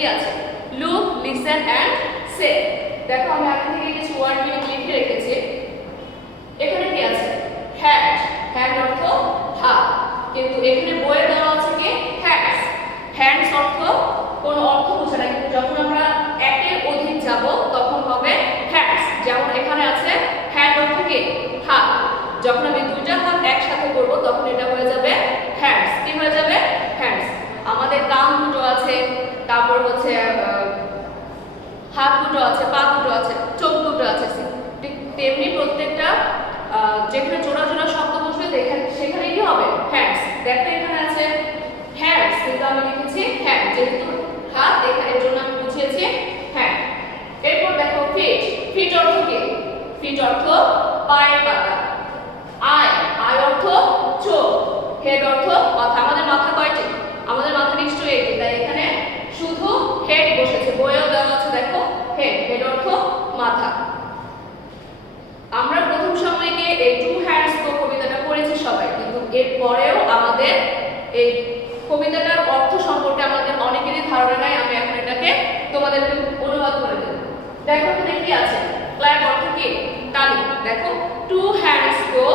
কি আছে? Look, listen and সে। দেখো আমি আগে থেকে কিছু ওয়ার্ড মিনিং লিখে রেখেছি। এখানে কি আছে? হ্যান্ড। হ্যান্ড অর্থ হাত, কিন্তু এখানে বইয়ে দেওয়া আছে কি? হ্যান্ডস। হ্যান্ডস অর্থ কোনো অর্থ বোঝে না, কিন্তু যখন আমরা একের অধিক যাব তখন হবে হ্যান্ডস। যেমন এখানে আছে হ্যান্ড অর্থ কি? হাত। যখন আমি দুইটা হাত একসাথে করব তখন এটা হয়ে যাবে হ্যান্ডস। কি হয়ে যাবে? হ্যান্ডস। আমাদের কান দুটো আছে, তারপর হচ্ছে হাত দুটো আছে, পা দুটো আছে, চোখ দুটো আছে, ঠিক তেমনি প্রত্যেকটা যেখানে জোড়া জোড়া শব্দ বসবে সেখানে কি হবে? হ্যান্ডস। দেখো এখানে আছে হ্যান্ডস, কিন্তু আমি লিখেছি হ্যান্ড, যেহেতু হাত এখানে জন্য আমি বুঝিয়েছি হ্যান্ড। এরপর দেখো ফিট। ফিট অর্থ কি? ফিট অর্থ পায়ের পাতা। আই। আই অর্থ চোখ। হেড অর্থ মাথা। আমাদের মাথা কয়টি? আমাদের মাথা নিশ্চয়ই একটি, তাই এখানে শুধু হেড বসেছে। বইয়েও দেওয়া আছে দেখো হেড। হেড অর্থ মাথা। আমরা প্রথম সময়কে এই টু হ্যান্ডস কবিতাটা পড়েছি সবাই, কিন্তু এর পরেও আমাদের এই কবিতাটার অর্থ সম্পর্কে আমাদের অনেকেরই ধারণা নাই। আমি এখন এটাকে তোমাদেরকে অনুবাদ করে দেব। দেখো এখানে কি আছে? ক্ল্যাপ অর্থ কি? তালি। দেখো টু হ্যান্ডস গো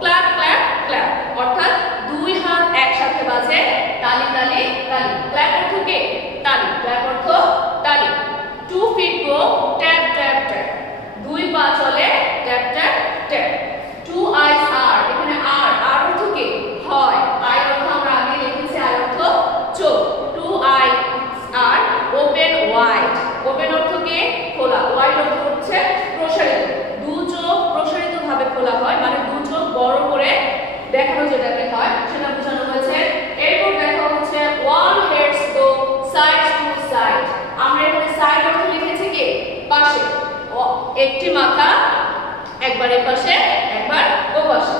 ক্ল্যাপ ক্ল্যাপ ক্ল্যাপ, অর্থাৎ দুই হাত একসাথে বাজে তালি তালি তালি। ক্ল্যাপ অর্থ কি? তালি। ক্ল্যাপ অর্থ তালি। টু ফিট গো ট্যাপ ট্যাপ ট্যাপ, দুই পা চলে ট্যাপ ট্যাপ ট্যাপ। টু আইস আর। এখানে আর। আর অর্থ কি? হয়। আই অর্থ আমরা আগে লিখেছি আই অর্থ চোখ। টু আইস আর ওপেন ওয়াইড। ওপেন অর্থ কি? খোলা। ওয়াইড অর্থ হচ্ছে প্রসারিত। দু চোখ প্রসারিত ভাবে খোলা হয়, মানে দু চোখ বড় করে দেখানো যেটাকে হয় সেটা বোঝানো হয়েছে। এরপর দেখা হচ্ছে ওয়ান হেডস গো সাইড টু সাইড। আমরা এখানে সাইড অর্থ লিখেছি কি? পাশে। একটি মাথা একবার এই পাশে একবার ও পাশে।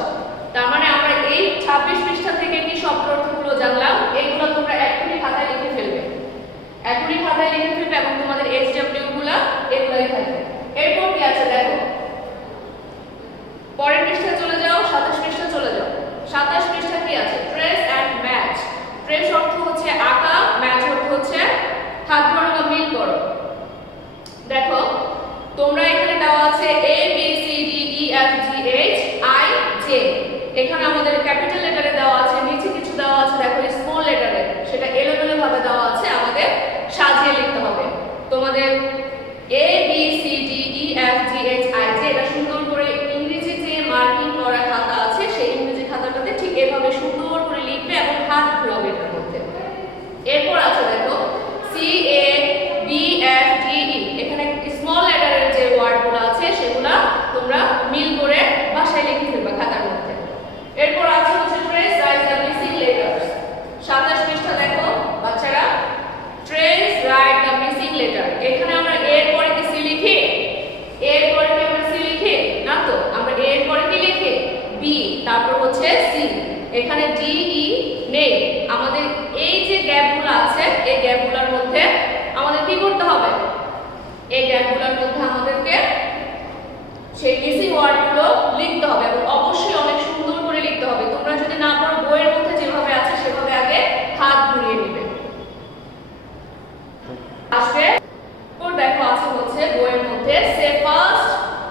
তার মানে আমরা এই 26 পৃষ্ঠা থেকে কি শব্দ অর্থগুলো জানলাম, এগুলো তোমরা এখনই খাতায় লিখে ফেলবে। এখনই খাতায় লিখে ফেলবে এবং তোমাদের এইচডব্লিউ গুলো এগুলাই থাকবে। এরপর কি আছে দেখো, পরের পৃষ্ঠায় চলে যাও, 27 পৃষ্ঠায় চলে যাও। 27 পৃষ্ঠা কি আছে? Trace and match. ট্রেস অর্থ হচ্ছে আঁকা, ম্যাচ অর্থ হচ্ছে হাত ধরানো বা মিল করো। দেখো তোমরা এখানে দেওয়া আছে A B C D E F G H I J. এখানে আমাদের ক্যাপিটাল লেটারে দেওয়া আছে, নিচে কিছু দেওয়া আছে দেখো স্মল লেটারে, সেটা এলোমেলো ভাবে দেওয়া আছে, আমাদের সাজিয়ে লিখতে হবে। তোমাদের A B C D E F G H I J এটা সুন্দর করে ইংরেজি যে মার্কিং করা খাতা আছে সেই ইংরেজি খাতাটাতে ঠিক এভাবে সুন্দর করে লিখবে এবং হাত ঘোরাবে এটার মধ্যে। এরপর আছে দেখো C A B F D E. এখানে স্মল লেটারের যে ওয়ার্ডগুলো আছে সেগুলো তোমরা মিল করে ভাষায় লিখে ফেলবে খাতার মধ্যে। এরপর আছে হচ্ছে trace write the missing letters. 27 পৃষ্ঠা দেখো বাচ্চারা, trace write the missing letter. এখানে আমরা এর পরে কি সি লিখি? এর পরে কি আমরা সি লিখি? না তো, আমরা এর পরে কি লিখি? বি, তারপর হচ্ছে সি। এখানে ডি ই নেই। আমাদের এই যে গ্যাপগুলো আছে এই গ্যাপগুলোর মধ্যে আমাদের কি করতে হবে? এই গ্যাপগুলোর মধ্যে আমাদেরকে সেই মিসিং ওয়ার্ডগুলো লিখতে হবে এবং অবশ্যই অনেক সুন্দর করে লিখতে হবে। তোমরা যদি না পারো বইয়ের মধ্যে যেভাবে আছে সেভাবে আগে হাত ঘুরিয়ে নেবে। আসবে ওর দেখো আছে হচ্ছে বইয়ের মধ্যে সে ফার্স্ট,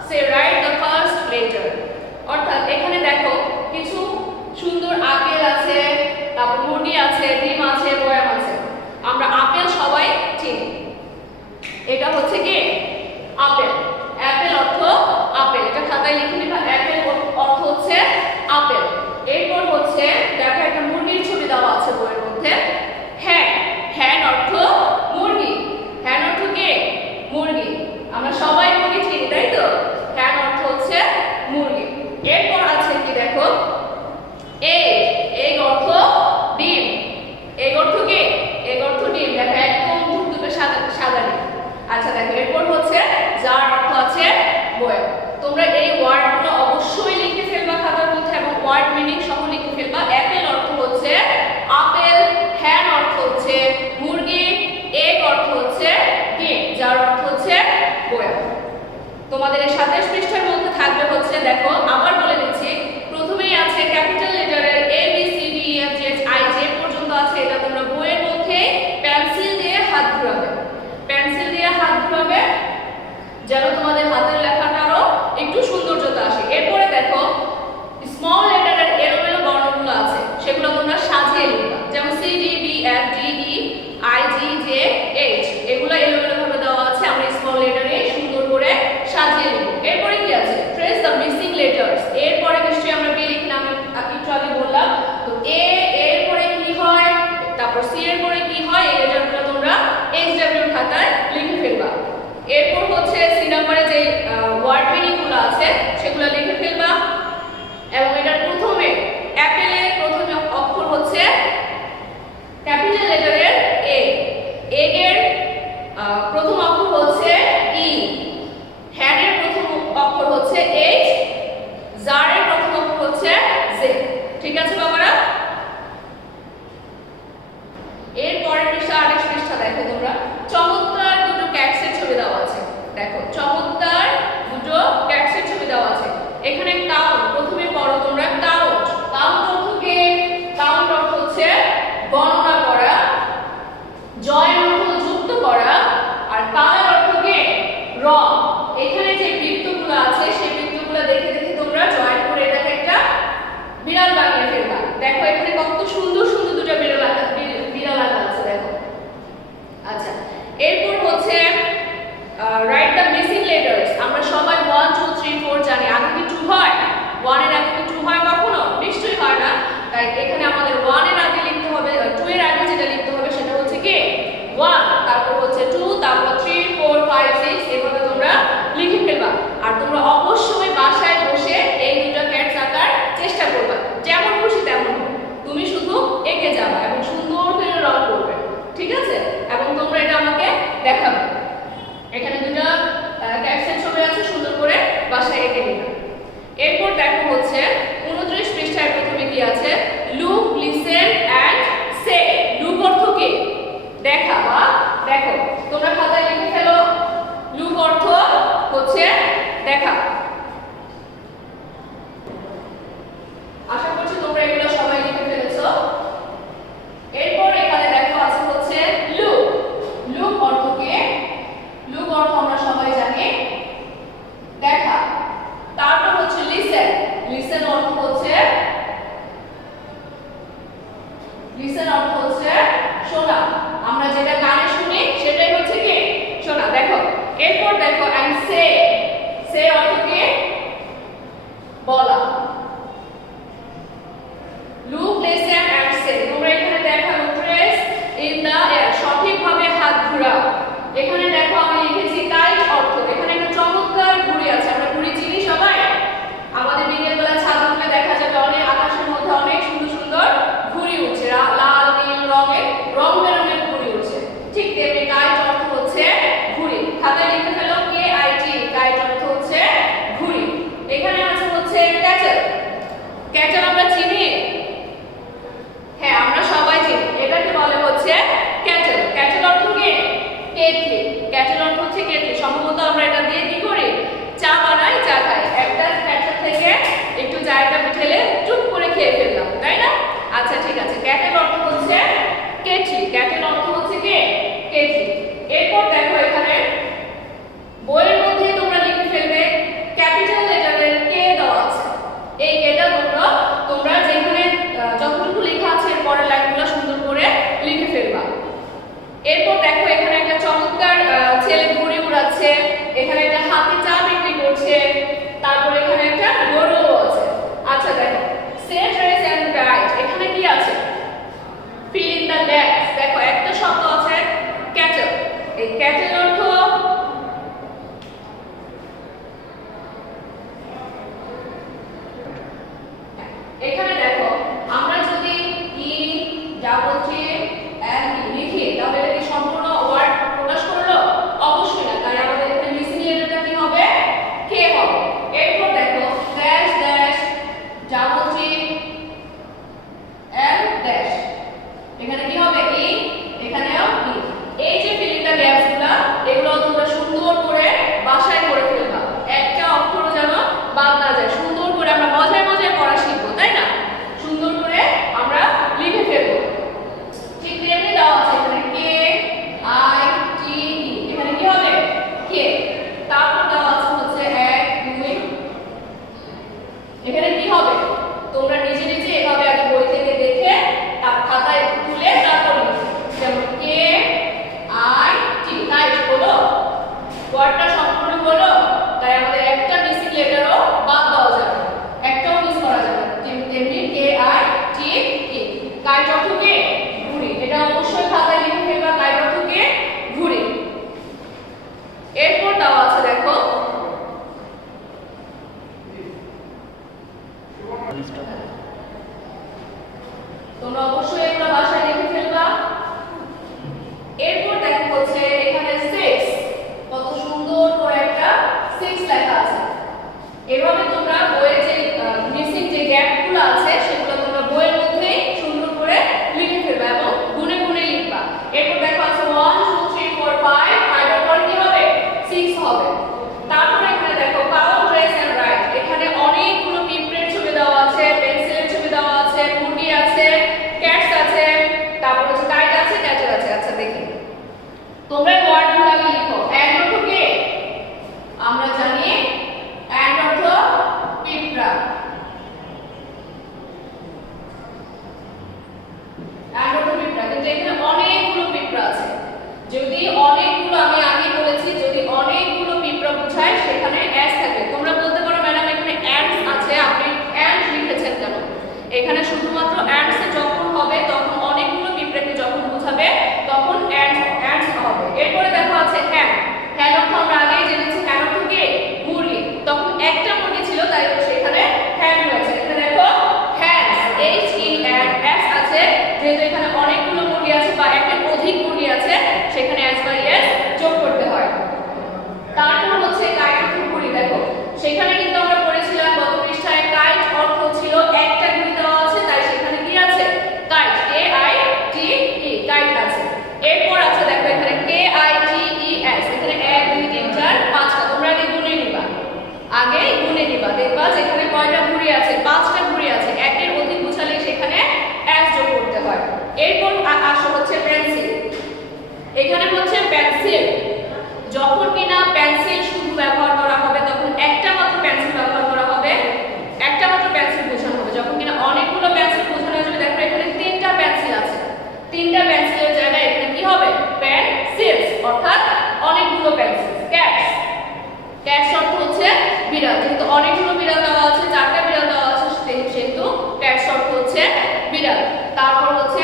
সে রাইট দ্য ফার্স্ট লেটার। অর্থাৎ এখানে দেখো কিছু সুন্দর আপেল আছে, তারপর মুরগি আছে, ডিম আছে, বয়াম আছে। আমরা আপেল সবাই চিনি। এটা হচ্ছে কি? আপেল। অ্যাপেল অর্থ আপেল, এটা খাতায় লিখে নিবা। অ্যাপেল অর্থ হচ্ছে আপেল। এরপর হচ্ছে দেখো একটা মুরগির ছবি দেওয়া আছে বইয়ের মধ্যে। হ্যাঁ, হ্যান অর্থ মুরগি। হ্যান অর্থ কি? মুরগি। আমরা সবাই মুরগি চিনি, তাই তো? হ্যান অর্থ হচ্ছে মুরগি। এরপর আছে কি দেখো এগ। এগ অর্থ ডিম। এগ অর্থ কি? এগ অর্থ ডিম। দেখো একদম ধুপধুপে সাদা সাদা ডিম। আচ্ছা দেখো এরপর হচ্ছে যার অর্থ আছে বয়াম। তোমরা এই ওয়ার্ডগুলো অবশ্যই লিখে ফেলবা খাতার মধ্যে এবং ওয়ার্ড মিনিং সহ লিখে ফেলবা। অ্যাপেল অর্থ হচ্ছে আপেল, হ্যান অর্থ হচ্ছে মুরগি, এগ অর্থ হচ্ছে ডিম, যার অর্থ হচ্ছে বয়াম। তোমাদের এই 27 পৃষ্ঠার মধ্যে থাকবে হচ্ছে দেখো আবার বলে দিচ্ছি, প্রথমেই আছে ক্যাপিটাল লেটারের A B C D E F G H I J পর্যন্ত আছে। এটা তোমরা বইয়ের মধ্যে পেন্সিল দিয়ে হাত ঘোরাবে। এরপর হচ্ছে রাইট দ্য মিসিং লেটার্স। আমরা সবাই 1 2 3 4 জানি, আগে কি 2 হয়? 1 এর আগে কি 2 হয় কখনো? নিশ্চয়ই হয় না। তাই এখানে আমাদের 1 এর আগে লিখতে হবে, 2 এর আগে যেটা লিখতে হবে সেটা হচ্ছে কি 1, তারপর হচ্ছে 2, তারপর 3 4 5 6, এভাবে তোমরা লিখে ফেলবা। আর তোমরা অবশ্যই বাসায় বসে এই দুটো ক্যাটস আঁকার চেষ্টা করবা, যেমন খুশি তেমন। তুমি শুধু এঁকে যাবা এবং সুন্দর করে রং করবে, ঠিক আছে? এবং তোমরা এটা আমাকে দেখাবে। এখানে দুটো ক্যাটসের ছবি আছে, সুন্দর করে বাসায় এঁকে নিবে। এরপর দেখো হচ্ছে 29 পৃষ্ঠায় প্রথমে কি আছে? Look, listen and say. Look অর্থ কি? দেখা বা দেখো। তোমরা খাতায় লিখে ফেলো। লুক অর্থ হচ্ছে দেখা। আশা করছি তোমরা এগুলো সবাই লিখে ফেলেছো। এরপর এখানে দেখো আছে হচ্ছে লুক। লুক অর্থ কি? লুক অর্থ আমরা সবাই জানি দেখা। তারপর হচ্ছে লিসেন। লিসেন অর্থ হচ্ছে শোনা। আমরা যেটা কানে শুনি সেটাই হচ্ছে কি শোনা। দেখো এরপর দেখো এন্ড সে। সে অর্থ কি? বলা। লুক, লিসেন এন্ড সে। তোমরা এখানে দেখো ট্রেস ইন দা এয়ার, সঠিকভাবে হাত ঘোরাও। এখানে দেখো আমি লিখেছি কাইট অর্থ। এখানে একটা চমৎকার ঘুড়ি আছে। আমরা ঘুড়ি চিনি সবাই। আমাদের বিকেলবেলা ছাদ উঠলে দেখা যাবে অনেক আকাশের মধ্যে অনেক সুন্দর সুন্দর ঘুড়ি উঠছে, লাল নীল রঙের, রং বেরঙের ঘুড়ি উঠছে। ঠিক তেমনি কাইট অর্থ হচ্ছে ঘুড়ি। খাতায় লিখে ফেলো KIT। কাইট অর্থ হচ্ছে ঘুড়ি। এখানে আছে হচ্ছে ক্যাটেল। ক্যাটেল আমরা চিনি? হ্যাঁ, আমরা সবাই চিনি। এটাকে বলে হচ্ছে ক্যাটেল। ক্যাটেল অর্থ কি? কেটলি। ক্যাটেল অর্থ হচ্ছে কেটলি। সম্ভবত আমরা এটা দিয়ে কি করি? চা বানাই, চা খাই। একটা ক্যাটেল থেকে একটু চাটা ঢেলে চুপ করে খেয়ে ফেললাম, তাই না? আচ্ছা ঠিক আছে। ক্যাটেল অর্থ হচ্ছে কেটলি। ক্যাটেল অর্থ হচ্ছে কি? কেটলি। এরপর দেখো এখানে বইয়ের মধ্যে তোমরা লিখে ফেলবে ক্যাপিটাল লেটারের কে দেওয়া আছে। এই কেটা তোমরা যেখানে যতটুকু লেখা আছে এর পরের লাইনগুলো সুন্দর করে লিখে ফেলবা। এরপর দেখো এখানে একটা চমৎকার ছেলে ঘুড়ি উড়াচ্ছে। এখানে একটা হাতি চা বিক্রি করছে। তারপর এখানে একটা গরুও আছে। আচ্ছা দেখো সেট রেস এন্ড রাইট। এখানে কি আছে? Fill in the blanks. দেখো একটা শব্দ আছে ক্যাটেল। এই ক্যাটেল অর্থ এখানে দেখো আমরা যদি ই ডাবল টি এন লিখি তাহলে এটা কি সম্পূর্ণ ওয়ার্ড প্রকাশ করলো? অবশ্যই না। তাই আমাদের এখানে মিসিং লেটারটা কি হবে? কে হবে। এরপর দেখো dash dash double T N dash. এখানে কি হবে? ই, এখানেও ই। এই যে ফিলিং দ্য গ্যাপসগুলো বিড়াল, যেহেতু অনেকগুলো বিড়াল দেওয়া আছে, 4টা বিড়াল দেওয়া আছে, সেহেতু ক্যাটস অর্থ হচ্ছে বিড়াল। তারপর হচ্ছে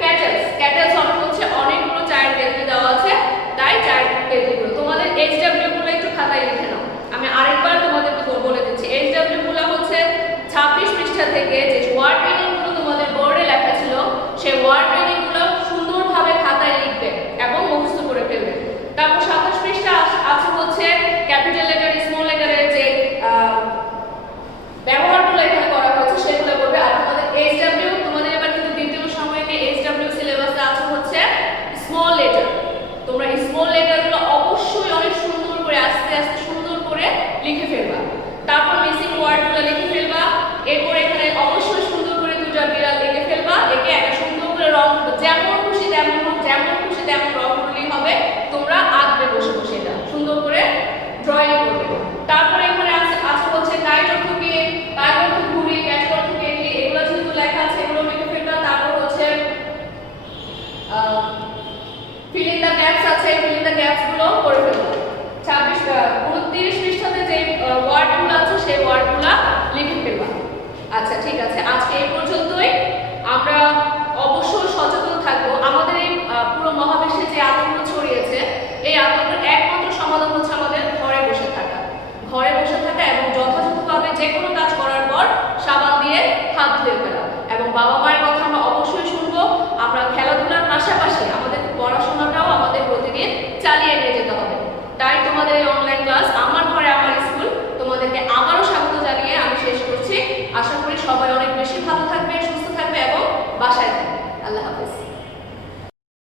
ক্যাটেলস, ক্যাটেলস অর্থ হচ্ছে অনেকগুলো চাইল্ড বেবি দেওয়া আছে, তাই চাইল্ড বেবিগুলো। তোমাদের HW গুলো একটু খাতায় লিখে নাও, আমি আরেকবার তোমাদেরকে বলে দিচ্ছি। HW গুলো হচ্ছে 26 পৃষ্ঠা থেকে যে ওয়ার্ড মিনিং গুলো তোমাদের বোর্ডে লেখা ছিল, সেই ওয়ার্ড মিনিং গুলো সুন্দরভাবে খাতায় লিখবে এবং মুখস্থ করে ফেলবে। তারপর 27 পৃষ্ঠা আছে হচ্ছে ক্যাপিটাল লেটার, স্মল লেটারের যে ব্যবহারগুলো এখানে করা হয়েছে সেগুলো করবে। আর তোমাদের HW, তোমাদের এবার কিন্তু দ্বিতীয় সময়কে HW সিলেবাসে আছে হচ্ছে স্মল লেটার। তোমরা স্মল লেটারগুলো অবশ্যই অনেক সুন্দর করে আস্তে আস্তে সুন্দর করে লিখে ফেলবা। তারপর মিসিং ওয়ার্ডগুলো লিখে ফেলবা। এরপর এখানে অবশ্যই সুন্দর করে দুইটা বিড়াল এঁকে ফেলবা, এঁকে একটা সুন্দর করে রং, যেমন খুশি তেমন হোক, যেমন খুশি তেমন রং করলেই হবে। তোমরা আঁকবে বসে বসে, এটা সুন্দর করে ড্রয়িং করবে। তারপরে এখানে আছে হচ্ছে কাইট অর্থ কি, কাইট অর্থ ঘুড়ি, ক্যাট অর্থ কেটলি, এগুলো যেহেতু লেখা আছে এগুলো লিখে ফেলবা। তারপর হচ্ছে ফিল ইন দ্য গ্যাপস আছে, ফিল ইন দ্য গ্যাপস গুলো করে ফেলবা। 29 পৃষ্ঠাতে যে ওয়ার্ডগুলো আছে সেই ওয়ার্ডগুলো লিখে ফেলবা। আচ্ছা ঠিক আছে, আজকে এই পর্যন্তই। আমরা অবশ্যই সচেতন থাকবো। আমাদের এই পুরো মহাবিশ্বে যে আতঙ্ক ছড়িয়েছে, এই আতঙ্কের একমাত্র সমাধান হচ্ছে আমাদের ঘরে বসে থাকা, ঘরে বসে থাকা এবং যথাযথভাবে যে কোনো কাজ করার পর সাবান দিয়ে হাত ধুয়ে ফেলা। এবং বাবা মায়ের কথা আমরা অবশ্যই শুনবো। আমরা খেলাধুলার পাশাপাশি আমাদের পড়াশোনাটাও আমাদের প্রতিদিন চালিয়ে নিয়ে যেতে হবে। তাই তোমাদের এই অনলাইন ক্লাস